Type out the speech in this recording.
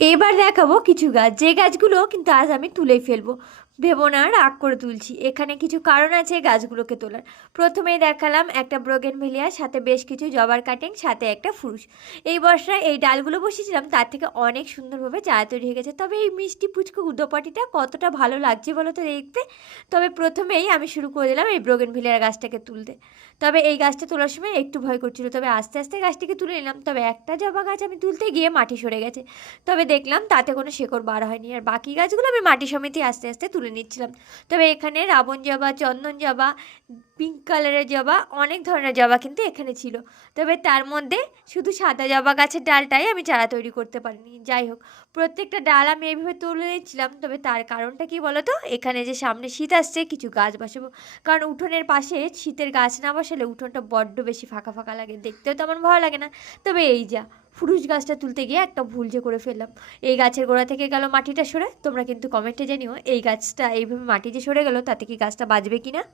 এবার দেখাবো কিছু গাছ, যে গাছগুলো কিন্তু আজ আমি তুলেই ফেলবো। ভেবো না রাগ করে তুলছি, এখানে কিছু কারণ আছে গাছগুলোকে তোলার। প্রথমেই দেখালাম একটা ব্রোগেনভিলিয়া, সাথে বেশ কিছু জবার কাটিং, সাথে একটা ফুরুষ। এই বর্ষায় এই ডালগুলো বসিয়েছিলাম, তার থেকে অনেক সুন্দরভাবে চারা তৈরি হয়ে গেছে। তবে এই মিষ্টি পুচকু উদ্যোপাটিটা কতটা ভালো লাগছে বলো তো দেখতে। তবে প্রথমেই আমি শুরু করে দিলাম এই ব্রোগেনভিলিয়ার গাছটাকে তুলতে। তবে এই গাছটা তোলার সময় একটু ভয় করছিল, তবে আস্তে আস্তে গাছটিকে তুলে নিলাম। তবে একটা জবা গাছ আমি তুলতে গিয়ে মাটি সরে গেছে, তবে দেখলাম তাতে কোনো শেকড় বার হয়নি। আর বাকি গাছগুলো আমি মাটি সমেতই আস্তে আস্তে তুলে নিচ্ছিলাম। তবে এখানে রাবণ জবা, চন্দন জবা, পিঙ্ক কালারের জবা, অনেক ধরনের জবা কিন্তু এখানে ছিল। তবে তার মধ্যে শুধু সাদা জবা গাছের ডালটাই আমি চারা তৈরি করতে পারিনি। যাই হোক, প্রত্যেকটা ডাল আমি এইভাবে তুলে নিচ্ছিলাম। তবে তার কারণটা কি বলো তো, এখানে যে সামনে শীত আসছে, কিছু গাছ বসাবো। কারণ উঠোনের পাশে শীতের গাছ না বসালে উঠোনটা বড্ড বেশি ফাঁকা ফাঁকা লাগে, দেখতেও তেমন ভালো লাগে না। তবে এই যা, ফুরুষ গাছটা তুলতে গিয়ে একটা ভুল যে করে ফেললাম, এই গাছের গোড়া থেকে গেল মাটিটা সরে। তোমরা কিন্তু কমেন্টে জানিও এই গাছটা এইভাবে মাটি যে সরে গেল তাতে কি গাছটা বাঁচবে কি না।